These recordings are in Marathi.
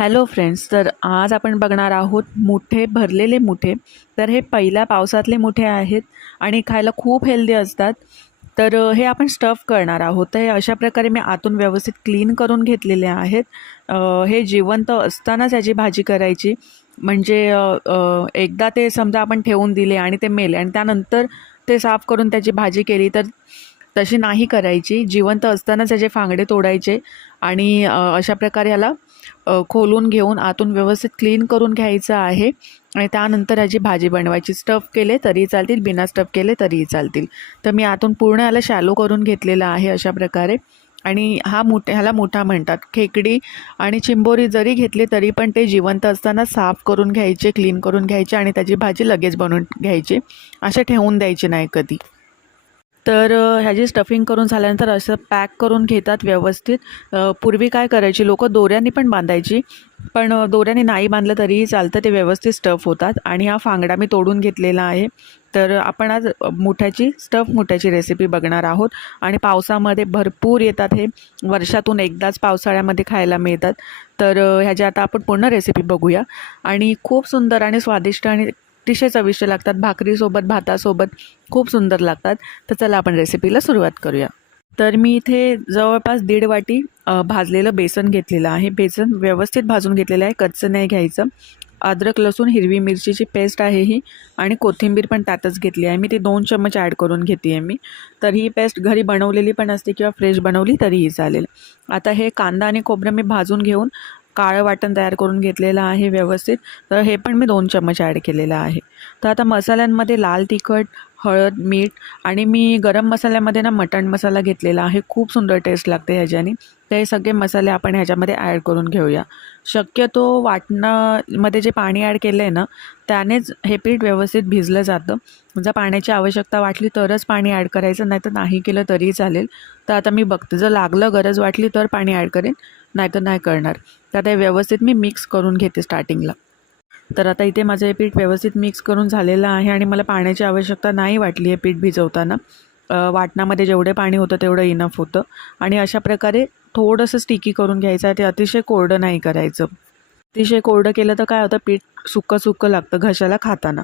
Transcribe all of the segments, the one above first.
हॅलो फ्रेंड्स, तर आज आपण बघणार आहोत मुठे भरलेले मुठे. तर हे पहिल्या पावसातले मुठे आहेत आणि खायला खूप हेल्दी असतात. तर हे आपण स्टफ करणार आहोत. तर हे अशा प्रकारे मी आतून व्यवस्थित क्लीन करून घेतलेले आहेत. हे जिवंत असतानाच याची भाजी करायची. म्हणजे एकदा ते समजा आपण ठेवून दिले आणि ते मेले आणि त्यानंतर ते साफ करून त्याची भाजी केली तर तशी नाही करायची. जिवंत असतानाच त्याचे फांगडे तोडायचे आणि अशा प्रकारे ह्याला खोलून घेऊन आतून व्यवस्थित क्लीन करून घ्यायचं आहे आणि त्यानंतर याची भाजी बनवायची. स्टफ केले तरी चालतील, बिना स्टफ केले तरीही चालतील. तर मी आतून पूर्ण याला शॅलो करून घेतलेला आहे अशा प्रकारे. आणि ह्याला मुठा म्हणतात. खेकडी आणि चिंबोरी जरी घेतली तरी पण ते जिवंत असताना साफ करून घ्यायचे, क्लीन करून घ्यायचे आणि त्याची भाजी लगेच बनवून घ्यायची. असे ठेवून द्यायचे नाही कधी. तर ह्याची स्टफिंग करून झाल्यानंतर असं पॅक करून घेतात व्यवस्थित. पूर्वी काय करायची लोक, दोऱ्यांनी पण बांधायची, पण दोऱ्याने नाही बांधलं तरीही चालतं, ते व्यवस्थित स्टफ होतात. आणि हा फांगडा मी तोडून घेतलेला आहे. तर आपण आज मुठ्याची रेसिपी बघणार आहोत. आणि पावसामध्ये भरपूर येतात हे, वर्षातून एकदाच पावसाळ्यामध्ये खायला मिळतात. तर ह्याची आता आपण पूर्ण रेसिपी बघूया. आणि खूप सुंदर आणि स्वादिष्ट आणि अतिशय चविष्ट लागतात. भाकरीसोबत, भातासोबत खूप सुंदर लागतात. तर चला आपण रेसिपीला सुरुवात करूया. तर मी इथे जवळपास 1.5 वाटी भाजलेलं बेसन घेतलेलं आहे. बेसन व्यवस्थित भाजून घेतलेलं आहे, कच्चं नाही घ्यायचं. अद्रक, लसूण, हिरवी मिरचीची पेस्ट आहे ही, आणि कोथिंबीर पण त्यातच घेतली आहे मी. ती 2 चम्मच ॲड करून घेते आहे मी. तर ही पेस्ट घरी बनवलेली पण असते किंवा फ्रेश बनवली तरीही चालेल. आता हे कांदा आणि खोबरं मी भाजून घेऊन काळं वाटण तयार करून घेतलेलं आहे व्यवस्थित. तर हे पण मी 2 चम्मच ॲड केलेलं आहे. तर आता मसाल्यांमध्ये लाल तिखट, हळद, मीठ आणि मी गरम मसाल्यामध्ये मटण मसाला घेतलेला आहे. खूप सुंदर टेस्ट लागते ह्याच्याने. तर हे सगळे मसाले आपण ह्याच्यामध्ये ॲड करून घेऊया. शक्यतो वाटणामध्ये जे पाणी ॲड केलं आहे ना, त्यानेच हे पीठ व्यवस्थित भिजलं जातं. जर पाण्याची आवश्यकता वाटली तरच पाणी ॲड करायचं, नाही तर नाही केलं तरीही चालेल. तर आता मी बघते, जर लागलं गरज वाटली तर पाणी ॲड करेन, नाहीतर नाही करणार. तर आता हे व्यवस्थित मी मिक्स करून घेते स्टार्टिंगला. तर आता इथे माझं हे पीठ व्यवस्थित मिक्स करून झालेलं आहे आणि मला पाण्याची आवश्यकता नाही वाटली हे पीठ भिजवताना. वाटणामध्ये जेवढे पाणी होतं तेवढं इनफ होतं. आणि अशा प्रकारे थोडंसं स्टिकी करून घ्यायचं आहे. ते अतिशय कोरडं नाही करायचं. अतिशय कोरडं केलं तर काय होतं, पीठ सुक्कं सुक्कं लागतं घशाला खाताना.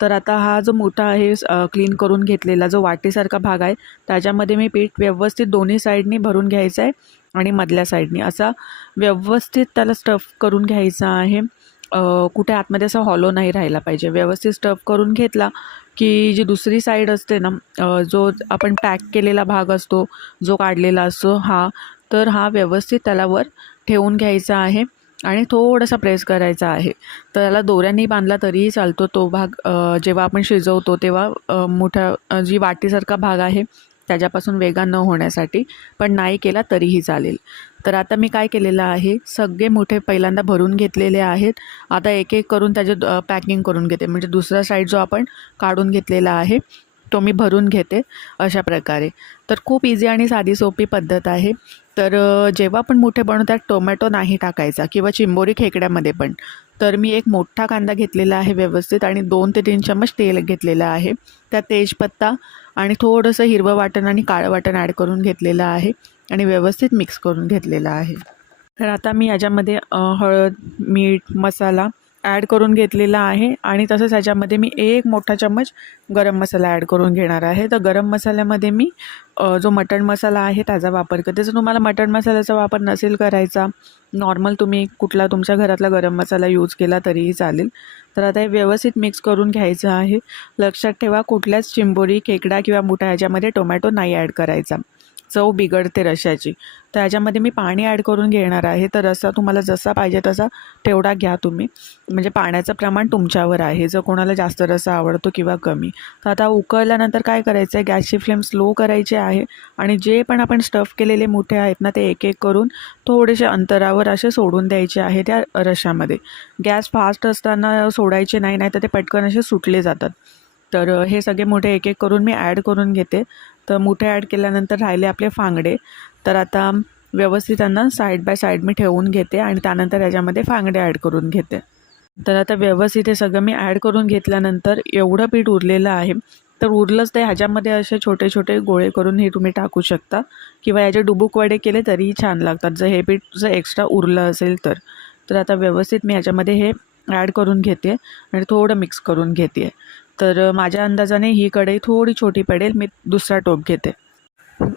तर आता हा जो मोठा आहे क्लीन करून घेतलेला जो वाटीसारखा भाग आहे, त्याच्यामध्ये मी पीठ व्यवस्थित दोन्ही साईडनी भरून घ्यायचं आहे आणि मधल्या साईडनी असा व्यवस्थित त्याला स्टफ करून घ्यायचा आहे. कुठे आतमध्ये असं हॉलो नाही राहायला पाहिजे. व्यवस्थित स्टफ करून घेतला की जी दुसरी साईड असते ना, जो आपण पॅक केलेला भाग असतो, जो काढलेला असतो तर हा व्यवस्थित त्याला वर ठेवून घ्यायचा आहे आणि थोडासा प्रेस करायचा आहे. तर त्याला दोऱ्यांनी बांधला तरीही चालतो तो भाग. जेव्हा आपण शिजवतो तेव्हा मोठा जी वाटीसारखा भाग आहे त्याच्यापासून वेगळा न होण्यासाठी, पण नाही केला तरीही चालेल. तर आता मी काय केलेलं आहे, सगळे मोठे पहिल्यांदा भरून घेतलेले आहेत. आता एक एक करून त्याचे पॅकिंग करून घेते. म्हणजे दुसरा साईड जो आपण काढून घेतलेला आहे तो मी भरून घेते अशा प्रकारे. तर खूप इझी आणि साधी सोपी पद्धत आहे. तर जेव्हा पण मोठे बनवतात टोमॅटो नाही टाकायचा, किंवा चिंबोरी खेकड्यामध्ये पण. तर मी एक मोठा कांदा घेतलेला आहे व्यवस्थित आणि 2 ते 3 चम्मच तेल घेतलेलं आहे. त्यात तेजपत्ता आणि थोडंसं हिरवं वाटण आणि काळं वाटण ॲड करून घेतलेलं आहे आणि व्यवस्थित मिक्स करून घेतलेलं आहे. तर आता मी याच्यामध्ये हळद, मीठ, मसाला ॲड करून घेतलेला आहे आणि तसंच ह्याच्यामध्ये मी 1 मोठा चम्मच गरम मसाला ॲड करून घेणार आहे. तर गरम मसाल्यामध्ये मी जो मटण मसाला आहे त्याचा वापर करते. जर तुम्हाला मटण मसाल्याचा वापर नसेल करायचा, नॉर्मल तुम्ही कुठला तुमच्या घरातला गरम मसाला यूज केला तरीही चालेल. तर आता हे व्यवस्थित मिक्स करून घ्यायचं आहे. लक्षात ठेवा, कुठल्याच चिंबोरी, खेकडा किंवा मुठा ह्याच्यामध्ये टोमॅटो नाही ॲड करायचा, चव बिघडते रश्श्याची. तर ह्याच्यामध्ये मी पाणी ॲड करून घेणार आहे. तर रस्सा तुम्हाला जसा पाहिजे तसा तेवढा घ्या तुम्ही, म्हणजे पाण्याचं प्रमाण तुमच्यावर आहे, जर कोणाला जास्त रस्सा आवडतो किंवा कमी. तर आता उकळल्यानंतर काय करायचं आहे, गॅसची फ्लेम स्लो करायची आहे आणि जे पण आपण स्टफ केलेले मुठे आहेत ना, ते एक एक करून थोडेसे अंतरावर असे सोडून द्यायचे आहे त्या रश्श्यामध्ये. गॅस फास्ट असताना सोडायचे नाही, नाही तर ते पटकन असे सुटले जातात. तर हे सगळे मोठे एक एक करून मी ॲड करून घेते. तर मोठे ॲड केल्यानंतर राहिले आपले फांगडे. तर आता व्यवस्थित त्यांना साईड बाय साईड मी ठेवून घेते आणि त्यानंतर याच्यामध्ये फांगडे ॲड करून घेते. तर आता व्यवस्थित हे सगळं मी ॲड करून घेतल्यानंतर एवढं पीठ उरलेलं आहे. तर उरलंच ते ह्याच्यामध्ये असे छोटे छोटे गोळे करून हे तुम्ही टाकू शकता, किंवा याचे डुबुक वडे केले तरीही छान लागतात, जर हे पीठ जर एक्स्ट्रा उरलं असेल तर. तर आता व्यवस्थित मी याच्यामध्ये हे ॲड करून घेते आणि थोडं मिक्स करून घेते. तर माझ्या अंदाजाने ही कढई थोडी छोटी पडेल. मी दुसरा टोप घेते.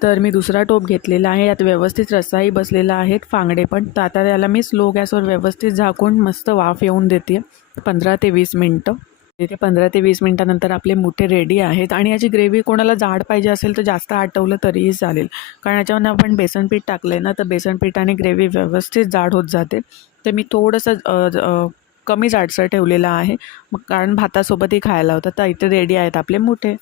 तर मी दुसरा टोप घेतलेला आहे. यात व्यवस्थित रस्साही बसलेला आहे, फांगडे पण. तर आता याला मी स्लो गॅसवर व्यवस्थित झाकून मस्त वाफ येऊन देते 15 ते 20 मिनटं. तिथे 15 ते 20 मिनटानंतर आपले मुठे रेडी आहेत. आणि याची ग्रेव्ही कोणाला जाड पाहिजे असेल तर जास्त आटवलं तरीही चालेल, कारण याच्यामध्ये आपण बेसन पीठ टाकलं आहे ना, तर बेसन पीठ आणि ग्रेव्ही व्यवस्थित जाड होत जाते. तर मी थोडंसं कमी जाडसर ठेवलेलं आहे, मग कारण भातासोबतही खायला होतं. तर इथे रेडी आहेत आपले मुठे.